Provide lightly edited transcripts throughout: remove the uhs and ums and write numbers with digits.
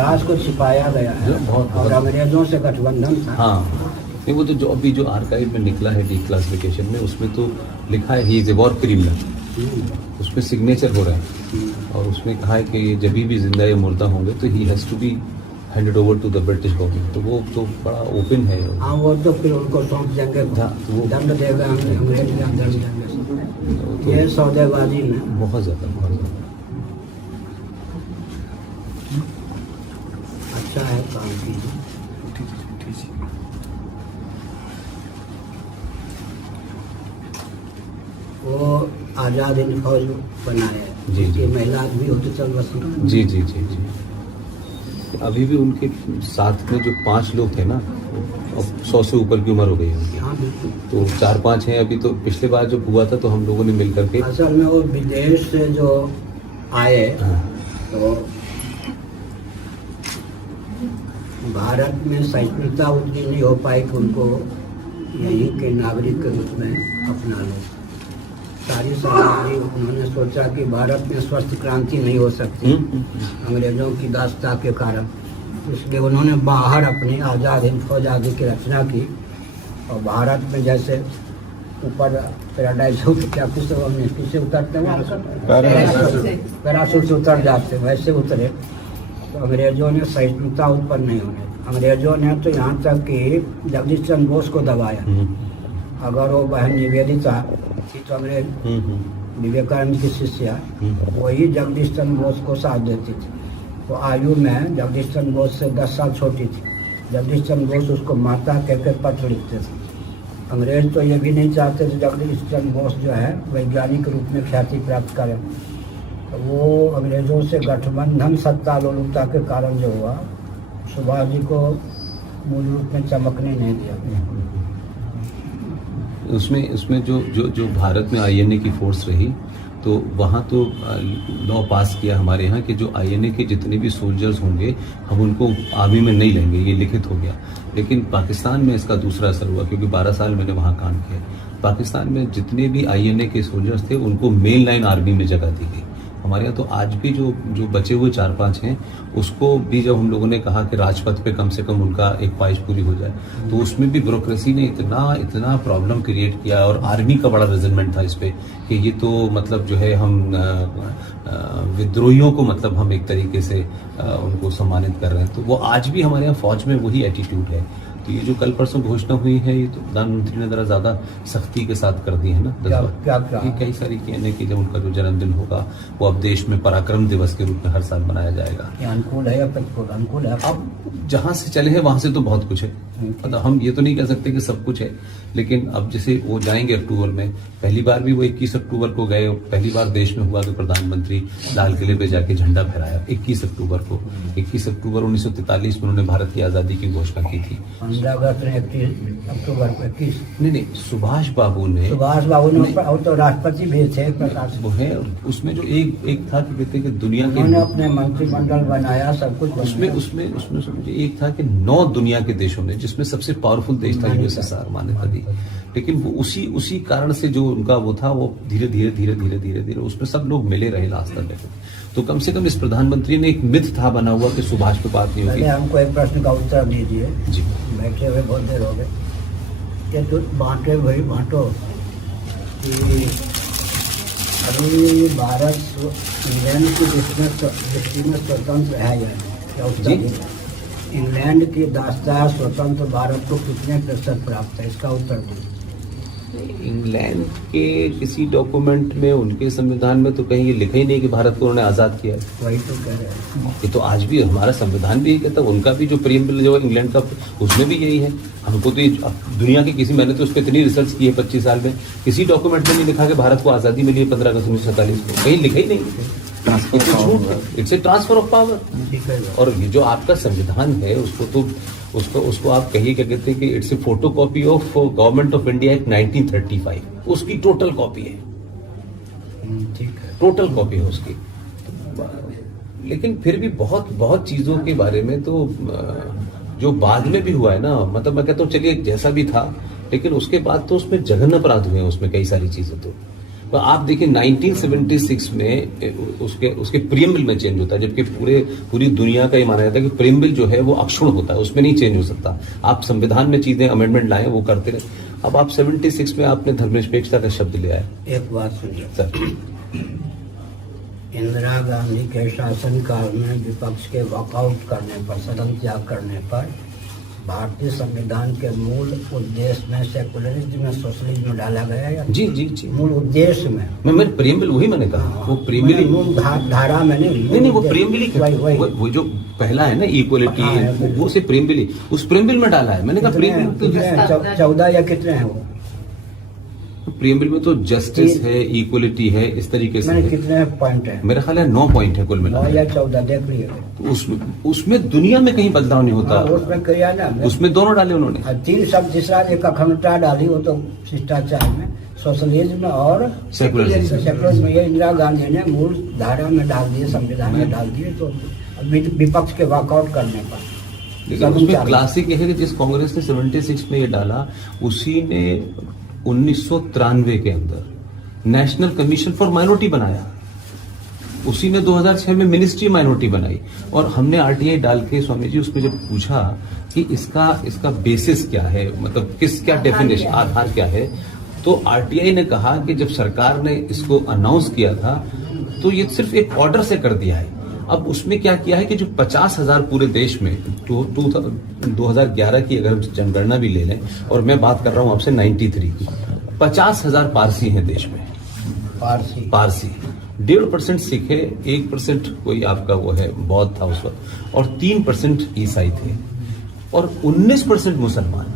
इतिहास को छिपाया गया है और अंग्रेजों से गठबंधन था। हाँ, नहीं वो तो जो अभी जो आर्काइव में निकला है डिक्लासिफिकेशन में, उसमें तो लिखा है he is a war criminal, उसमें सिग्नेचर हो रहा है और उसमें कहा है कि जब भी जिंदा या मुर्दा होंगे तो he has to be handed over to the British government. तो वो तो बड़ा ओपन है। हाँ, वो तो फिर उनको सौंप देंगे, दंड देगा अंग्रेज का दंड देंगे। तो ये सौदेबाजी में बहुत ज़्यादा अच्छा है काम कीजिए। वो आज़ाद हिंद फौज बनाया है, जी जी, महिला भी होती चल बसी। जी जी जी जी। अभी भी उनके साथ में जो 5 लोग थे ना, अब 100 से ऊपर की उम्र हो गई है उनकी। हाँ बिल्कुल। तो 4-5 हैं अभी। तो पिछले बार जब हुआ था तो हम लोगों ने मिल करके, असल में वो विदेश से जो आए तो भारत में सहिष्णुता उतनी नहीं हो पाई कि उनको यहीं के नागरिक के रूप में अपना लो। सारी सामग्री उन्होंने सोचा कि भारत में स्वस्थ क्रांति नहीं हो सकती अंग्रेजों की दास्ता के कारण, इसलिए उन्होंने बाहर अपनी आज़ाद हिंद फौज आदि की रचना की। और भारत में जैसे ऊपर पैराडाइज क्या किससे उतरते हैं, पैराशूट से उतर जाते, वैसे उतरे। तो अंग्रेजों ने सहिष्णुता उत्पन्न नहीं होने, अंग्रेजों ने तो यहाँ तक कि जगदीश चंद्र बोस को दबाया। अगर वो बहन निवेदिता थी तो अंग्रेज विवेकानंद की शिष्या, वही जगदीश चंद्र बोस को साथ देती थी। वो आयु में जगदीश चंद्र बोस से 10 साल छोटी थी। जगदीश चंद्र बोस उसको माता कहकर पत्र लिखते थे। अंग्रेज तो ये भी नहीं चाहते थे जगदीश चंद्र बोस जो है वैज्ञानिक रूप में ख्याति प्राप्त करें। तो वो अंग्रेजों से गठबंधन सत्ता लोलुपता के कारण जो हुआ, सुभाष जी को मूल रूप में चमकने नहीं दिया। उसमें जो भारत में आईएनए की फोर्स रही, तो वहाँ तो लॉ पास किया हमारे यहाँ कि जो आईएनए के जितने भी सोल्जर्स होंगे हम उनको आर्मी में नहीं लेंगे, ये लिखित हो गया। लेकिन पाकिस्तान में इसका दूसरा असर हुआ, क्योंकि 12 साल मैंने वहाँ काम किया। पाकिस्तान में जितने भी आईएनए के सोल्जर्स थे उनको मेन लाइन आर्मी में जगह दी गई। हमारे यहाँ तो आज भी जो बचे हुए 4-5 हैं, उसको भी जब हम लोगों ने कहा कि राजपथ पे कम से कम उनका एक ख्वाहिश पूरी हो जाए, तो उसमें भी ब्यूरोक्रेसी ने इतना प्रॉब्लम क्रिएट किया। और आर्मी का बड़ा रेजनमेंट था इस पे कि ये तो मतलब जो है हम विद्रोहियों को मतलब हम एक तरीके से उनको सम्मानित कर रहे हैं। तो वो आज भी हमारे यहाँ फौज में वही एटीट्यूड है। तो ये जो कल परसों घोषणा हुई है, ये तो प्रधानमंत्री ने जरा ज्यादा सख्ती के साथ कर दी है ना। क्या ये कई सारी कहने की, जब उनका जो जन्मदिन होगा वो अब देश में पराक्रम दिवस के रूप में हर साल मनाया जाएगा। अनुकूल है या प्रतिकूल? अनुकूल है। अब जहाँ से चले हैं वहां से तो बहुत कुछ है, मतलब हम ये तो नहीं कह सकते कि सब कुछ है। लेकिन अब जैसे वो जाएंगे अक्टूबर में, पहली बार भी वो 21 अक्टूबर को गए। पहली बार देश में हुआ कि प्रधानमंत्री लाल किले पे जाके झंडा फहराया 21 अक्टूबर को। 21 अक्टूबर 1943 में उन्होंने भारत की आजादी की घोषणा की थी। 15 अगस्त 21 अक्टूबर को 21 नहीं, सुभाष बाबू ने तो राष्ट्रपति भी थे प्रकाश वो है। उसमें जो एक था कि कहते कि दुनिया के अपने मंत्रिमंडल बनाया, सब कुछ उसमें एक था कि 9 दुनिया के देशों ने, जिसमें सबसे पावरफुल देश था यूएसएसआर, मान्यता दी। लेकिन वो उसी कारण से जो उनका वो था, वो धीरे धीरे उसमें सब लोग मिले रहे लास्ट तक। तो कम से कम इस प्रधानमंत्री ने एक मिथ था बना हुआ कि सुभाष पे बात नहीं होगी। हमको एक प्रश्न का उत्तर दीजिए जी। बैठे हुए बहुत देर हो गए, ये तो बांटो कि अभी भारत इंग्लैंड की दृष्टि में स्वतंत्र है या उत्तर? इंग्लैंड की दास्ता स्वतंत्र भारत को कितने प्रतिशत प्राप्त है, इसका उत्तर दीजिए। इंग्लैंड के किसी डॉक्यूमेंट में, उनके संविधान में तो कहीं ये लिखा ही नहीं कि भारत को उन्होंने आजाद किया है। वही तो कह रहे हैं। ये तो आज भी हमारा संविधान भी यही कहता है, उनका भी जो प्रीएम्बल जो इंग्लैंड का, उसमें भी यही है। हमको तो दुनिया के किसी, मैंने तो उस पर इतनी रिसर्च की है 25 साल में, किसी डॉक्यूमेंट में नहीं लिखा कि भारत को आजादी मिली है 15 अगस्त 1947 को, कहीं लिखा ही नहीं। It's a transfer of power. और ये जो आपका संविधान है उसको आप कहिए, क्या कहते हैं कि it's a photocopy of government of India act 1935, उसकी टोटल कॉपी है। ठीक है, टोटल कॉपी है उसकी। लेकिन फिर भी बहुत चीजों के बारे में तो जो बाद में भी हुआ है ना, मतलब मैं कहता हूँ चलिए जैसा भी था, लेकिन उसके बाद तो उसमें जघन्य अपराध हुए हैं उसमें कई सारी चीजें। तो तो आप देखिए 1976 में उसके प्रीएम्बल में चेंज होता है, जबकि पूरी दुनिया का ये माना जाता है कि प्रीएम्बल जो है वो अक्षुण होता है, उसमें नहीं चेंज हो सकता। आप संविधान में चीजें अमेंडमेंट लाए वो करते रहे। अब आप 76 में आपने धर्मनिरपेक्षता का शब्द ले आए। एक बात सुनिए सर, इंदिरा गांधी के शासनकाल में विपक्ष के वॉकआउट करने पर, सदन त्याग करने पर भारतीय संविधान के मूल उद्देश्य में सेकुलरिज्म में सोशलिज्म डाला गया या जी जी जी, मूल उद्देश्य में मैं प्रीएम्बल वही मैंने कहा, वो प्रीएम्बल मूल धारा मैंने नहीं वो प्रीएम्बल वो जो पहला है ना इक्वलिटी, वो से प्रीएम्बल उस प्रीएम्बल में डाला है। मैंने कहा प्रीएम्बल 14 या कितने हैं वो प्रीएम्बल में तो जस्टिस है, इक्वलिटी है, इस तरीके से कितने पॉइंट है? मेरा ख्याल है 9 पॉइंट है कुल मिला 9 या 14 देख लीजिए। उसमें दुनिया में कहीं बदलाव नहीं होता। उसमें किया ना, उसमें दोनों डाले उन्होंने, 3 शब्द तीसरा एक अखंडता डाली, वो तो शिष्टाचार में सोशलिज्म और सेकुलरिज्म ये इंदिरा गांधी ने मूल धारा में डाल दिए, संविधान में डाल दिए। तो विपक्ष के वॉकआउट करने पर उसमें क्लासिक ये है कि जिस कांग्रेस ने 76 में ये डाला, उसी ने 1993 के अंदर नेशनल कमीशन फॉर माइनॉरिटी बनाया, उसी ने 2006 में मिनिस्ट्री माइनॉरिटी बनाई। और हमने आरटीआई डाल के स्वामी जी उसको जब पूछा कि इसका बेसिस क्या है, मतलब क्या डेफिनेशन, आधार क्या है, तो आरटीआई ने कहा कि जब सरकार ने इसको अनाउंस किया था तो ये सिर्फ एक ऑर्डर से कर दिया है। अब उसमें क्या किया है कि जो 50,000 पूरे देश में 2011 की अगर जनगणना भी ले लें, और मैं बात कर रहा हूं आपसे 93 की, 50,000 पारसी हैं देश में। पारसी 1.5% सिख है, 1% कोई आपका वो है बौद्ध था उस वक्त, और 3% ईसाई थे, और 19% मुसलमान।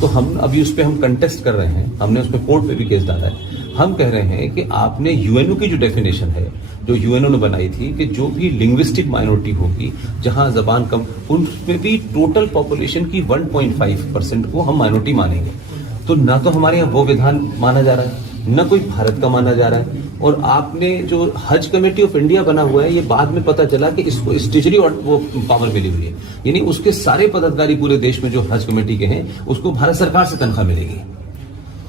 तो हम अभी उस पर हम कंटेस्ट कर रहे हैं, हमने उस पर कोर्ट पे भी केस डाला है। हम कह रहे हैं कि आपने यूएनओ की जो डेफिनेशन है, जो यूएनओ ने बनाई थी कि जो भी लिंग्विस्टिक माइनॉरिटी होगी, जहां जबान कम, उनमें भी टोटल पॉपुलेशन की 1.5% को हम माइनॉरिटी मानेंगे। तो ना तो हमारे यहाँ वो विधान माना जा रहा है, न कोई भारत का माना जा रहा है। और आपने जो हज कमेटी ऑफ इंडिया बना हुआ है, ये बाद में पता चला कि इसको स्टेचुरी और वो पावर मिली हुई है, यानी उसके सारे पदाधिकारी पूरे देश में जो हज कमेटी के हैं उसको भारत सरकार से तनख्वाह मिलेगी।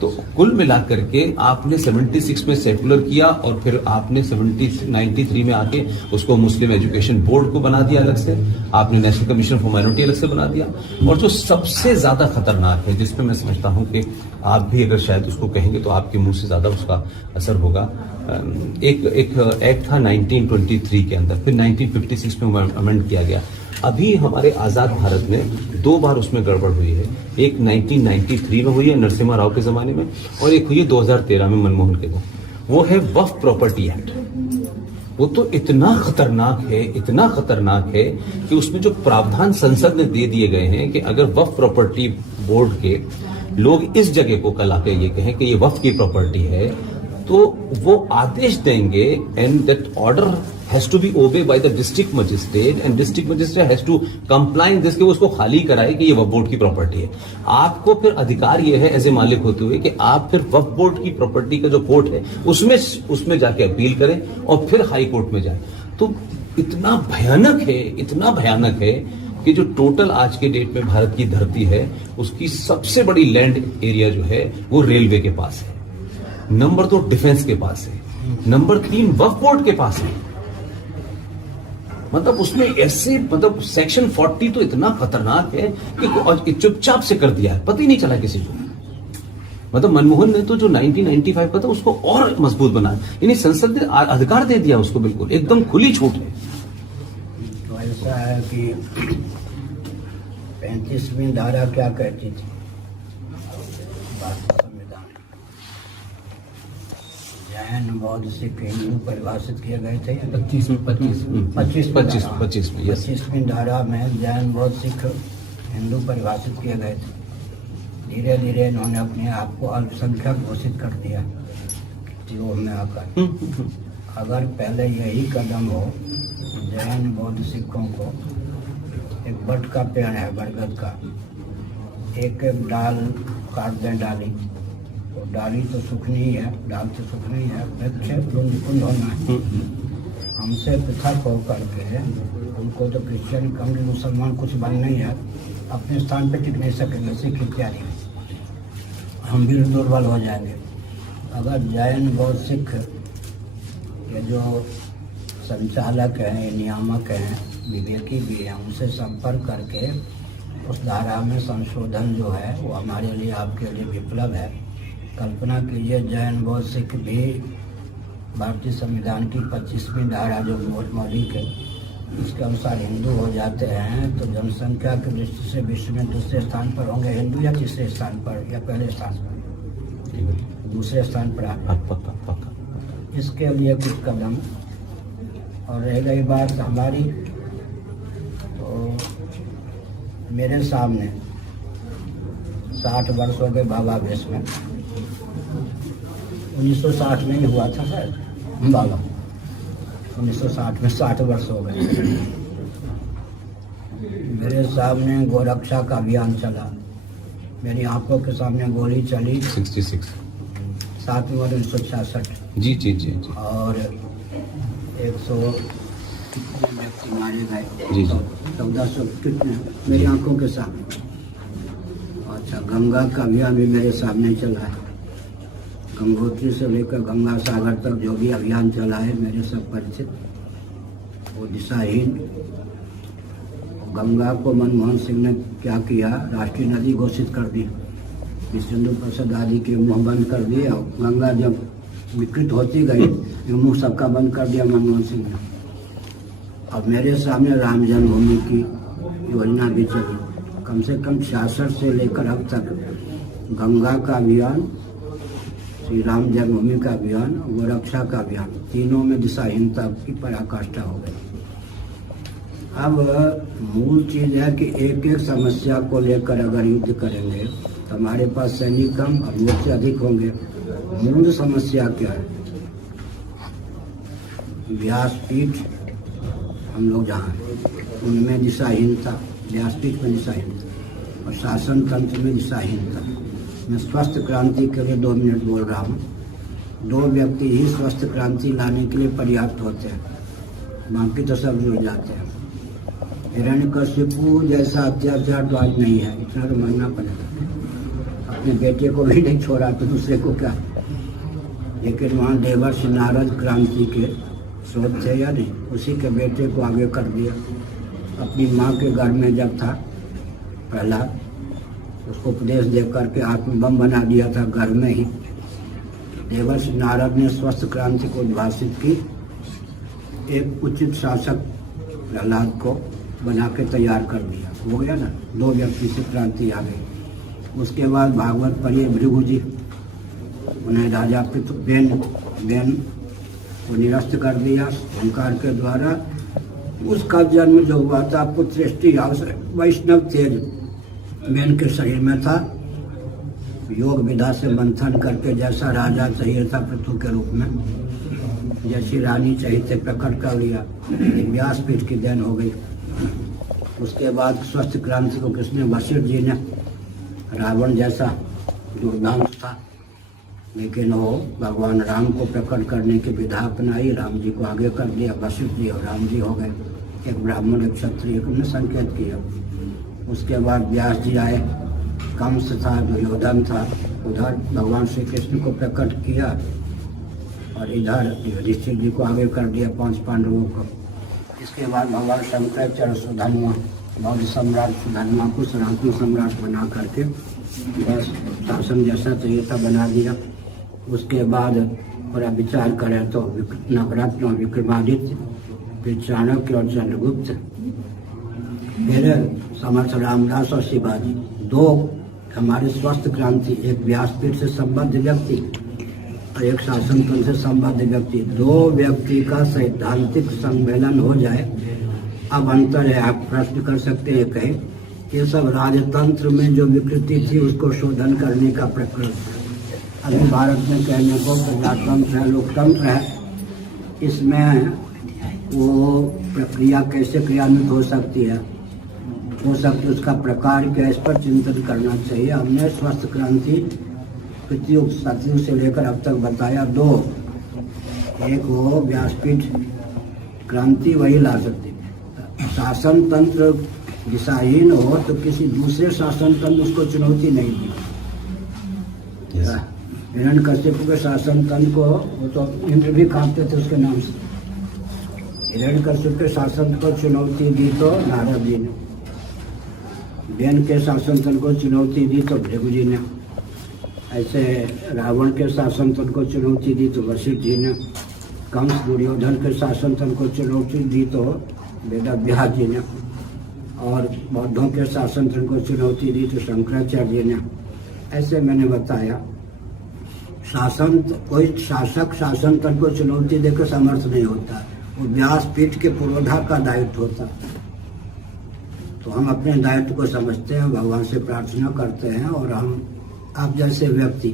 तो कुल मिलाकर के आपने 76 में सेकुलर किया, और फिर आपने 93 में आके उसको मुस्लिम एजुकेशन बोर्ड को बना दिया अलग से, आपने नेशनल कमीशन फॉर माइनॉरिटी अलग से बना दिया। और जो सबसे ज्यादा खतरनाक है, जिसमें मैं समझता हूं कि आप भी अगर शायद उसको कहेंगे तो आपके मुंह से ज्यादा उसका असर होगा, एक एक्ट था 1923 के अंदर, फिर 1956 में अमेंड किया गया। अभी हमारे आजाद भारत में 2 बार उसमें गड़बड़ हुई है, एक 1993 में हुई है नरसिम्हा राव के जमाने में, और एक हुई है 2013 में मनमोहन के। वो है वक्फ प्रॉपर्टी एक्ट। वो तो इतना खतरनाक है कि उसमें जो प्रावधान संसद ने दे दिए गए हैं कि अगर वक्फ प्रॉपर्टी बोर्ड के लोग इस जगह को कल आके ये कहें कि ये वक्फ की प्रॉपर्टी है, तो वो आदेश देंगे, and that order has to be ओबे by the district magistrate, and district magistrate has to comply this के उसको खाली कराए कि ये वक्फ बोर्ड की प्रॉपर्टी है। आपको फिर अधिकार ये है एज ए मालिक होते हुए कि आप फिर वक्फ बोर्ड की प्रॉपर्टी का जो कोर्ट है उसमें जाके अपील करें और फिर हाई कोर्ट में जाए। तो इतना भयानक है कि जो टोटल आज के डेट में भारत की धरती है, उसकी सबसे बड़ी लैंड एरिया जो है वो रेलवे के पास है, नंबर 2 डिफेंस के पास है, नंबर 3 वक्फ बोर्ड के पास है। मतलब उसमें ऐसे, मतलब सेक्शन 40 तो इतना खतरनाक है कि चुपचाप से कर दिया है, पता ही नहीं चला किसी को। मतलब मनमोहन ने तो जो 1995 का था उसको और मजबूत बनाया, यानी संसद ने अधिकार दे दिया उसको, बिल्कुल एकदम खुली छूट है। तो ऐसा है कि 35वीं धारा क्या कहती थी संविधान? जैन बौद्ध सिख हिंदू परिभाषित किए गए थे। 25वीं धारा में जैन बौद्ध सिख हिंदू परिभाषित किए गए थे। धीरे धीरे इन्होंने अपने आप को अल्पसंख्यक घोषित कर दिया टीओ में आकर। अगर पहले यही कदम हो, जैन बौद्ध सिखों को, एक बट का पेड़ है बरगद का, एक डाल काट दें डाली, तो डाली तो सूखनी ही है, डाल तो सूखनी है, वृक्ष कुंड होना है। हमसे पृथक हो करके उनको तो क्रिश्चियन कम मुसलमान कुछ बन नहीं है, अपने स्थान पे टिक नहीं सकेंगे सिख इत्यादि, हम भी दुर्बल हो जाएंगे। अगर जैन बौद्ध सिख के जो संचालक हैं, नियामक हैं, विवेकी भी हैं, उनसे संपर्क करके उस धारा में संशोधन जो है वो हमारे लिए, आपके लिए विप्लव है। कल्पना कीजिए जैन बौद्ध सिख भी भारतीय संविधान की 25वीं धारा जो मौलिक है इसके अनुसार हिंदू हो जाते हैं तो जनसंख्या की दृष्टि से विश्व में दूसरे स्थान पर होंगे हिंदू, या तीसरे स्थान पर, या पहले स्थान पर? दूसरे स्थान पर आ। इसके लिए कुछ कदम। और रह गई बात हमारी, तो मेरे सामने 60 वर्ष हो गए भावावेश में। 1960 में ही हुआ था सर बाबा, 1960 में 60 वर्ष हो गए। मेरे सामने गोरक्षा का अभियान चला, मेरी आंखों के सामने गोली चली 66 7 नवंबर 1966। जी जी जी जी। और 100 व्यक्ति मारे गए, जी जी। 1400 कितने मेरी आंखों के सामने। अच्छा, गंगा का अभियान भी मेरे सामने चला है। गंगोत्री से लेकर गंगा सागर तक जो भी अभियान चला है मेरे सब परिचित, वो दिशाहीन। गंगा को मनमोहन सिंह ने क्या किया, राष्ट्रीय नदी घोषित कर दी, सिंधु प्रसाद आदि के मुँह बंद कर दिए। और गंगा जब विकृत होती गई मुँह सबका बंद कर दिया मनमोहन सिंह ने। अब मेरे सामने राम जन्मभूमि की योजना भी चली, कम से कम 66 से लेकर अब तक गंगा का अभियान, श्री राम जन्मभूमि का अभियान, गोरक्षा का अभियान, तीनों में दिशाहीनता की पराकाष्ठा हो गई। अब मूल चीज है कि एक एक समस्या को लेकर अगर युद्ध करेंगे तो हमारे पास सैनिक कम और मुझसे अधिक होंगे। मूल समस्या क्या है? व्यासपीठ हम लोग जहाँ हैं उनमें दिशाहीनता, व्यासपीठ में दिशाहीनता और शासन तंत्र में दिशाहीनता। मैं स्वस्थ क्रांति के लिए 2 मिनट बोल रहा हूँ। 2 व्यक्ति ही स्वस्थ क्रांति लाने के लिए पर्याप्त होते हैं, बाकी तो सब जुड़ जाते हैं। हिरण्यकशिपु जैसा अत्याचार तो आज नहीं है, इतना तो मानना पड़ेगा। अपने बेटे को भी नहीं छोड़ा तो दूसरे को क्या। लेकिन वहाँ देवर्षि नारद क्रांति के स्रोत थे या नहीं, उसी के बेटे को आगे कर दिया। अपनी माँ के घर में जब था प्रहलाद, उसको उपदेश दे करके आत्म बम बना दिया था घर में ही। देवर्षि नारद ने स्वस्थ क्रांति को उद्भाषित की, एक उचित शासक प्रहलाद को बना के तैयार कर दिया। हो गया ना, 2 व्यक्ति से क्रांति आ गई। उसके बाद भागवत पढ़िए, भृगु जी, उन्हें राजा बेन को निरस्त कर दिया ओंकार के द्वारा। उसका जन्म जो हुआ था पुत्रेष्टि वैष्णव तेज बेन के शरीर में था। योग विधा से मंथन करके जैसा राजा चाहिए था पृथु के रूप में, जैसी रानी चाहिए थे प्रकट कर लिया। व्यासपीठ की देन हो गई। उसके बाद स्वस्थ क्रांति को किसने? वशिष्ठ जी ने। रावण जैसा दुर्दांत था, लेकिन वो भगवान राम को प्रकट करने की विधा अपनाई, राम जी को आगे कर दिया। वशिष्ठ जी और राम जी हो गए, एक ब्राह्मण एक क्षत्रिय ने संकेत किया। उसके बाद व्यास जी आए, कंस था, दुर्योधन था, उधर भगवान श्री कृष्ण को प्रकट किया और इधर युधिष्ठिर जी को आगे कर दिया, 5 पांडवों को। इसके बाद भगवान शंकराचार्य सुधन्वा, बौद्ध सम्राट सुधन्वा को सनातन सम्राट बना करके बस शासन जैसा चाहिए था बना दिया। उसके बाद थोड़ा विचार करें तो नवरत्न और विक्रमादित्य, फिर चाणक्य और चंद्रगुप्त, फिर समर्थ रामदास और शिवाजी। 2 हमारे स्वस्थ क्रांति, एक व्यासपीठ से संबद्ध व्यक्ति और एक शासन तंत्र से संबद्ध व्यक्ति। 2 व्यक्ति का सैद्धांतिक सम्मेलन हो जाए। अब अंतर है, आप प्रश्न कर सकते हैं, कहे कि सब राजतंत्र में जो विकृति थी उसको शोधन करने का प्रकरण। अभी भारत में कहने को प्रजातंत्र है, लोकतंत्र है, इसमें वो प्रक्रिया कैसे क्रियान्वित हो सकती है, उसका प्रकार क्या, इस पर चिंतन करना चाहिए। हमने स्वस्थ क्रांति सतयुग से लेकर अब तक बताया 2। एक वो व्यासपीठ क्रांति वही ला सकती है। शासन तंत्र दिशाहीन हो तो किसी दूसरे शासन तंत्र उसको चुनौती नहीं दी। हिरण्यकशिप के शासन तंत्र को वो तो इंद्र भी कांपते थे उसके नाम से। हिरण्यकशिप के शासन को चुनौती दी तो नारद जी ने, व्यन के शासन तंत्र को चुनौती दी तो भृगु जी ने, ऐसे रावण के शासन तंत्र को चुनौती दी तो वशिष्ठ जी ने, कंस दुर्योधन के शासन तंत्र को चुनौती दी तो वेदव्यास जी ने, और बौद्धों के शासन तंत्र को चुनौती दी तो शंकराचार्य जी ने। ऐसे मैंने बताया शासन, कोई शासक शासन तंत्र को चुनौती देकर समर्थ नहीं होता, वो व्यासपीठ के पूर्वाधार का दायित्व होता। तो हम अपने दायित्व को समझते हैं, भगवान से प्रार्थना करते हैं, और हम आप जैसे व्यक्ति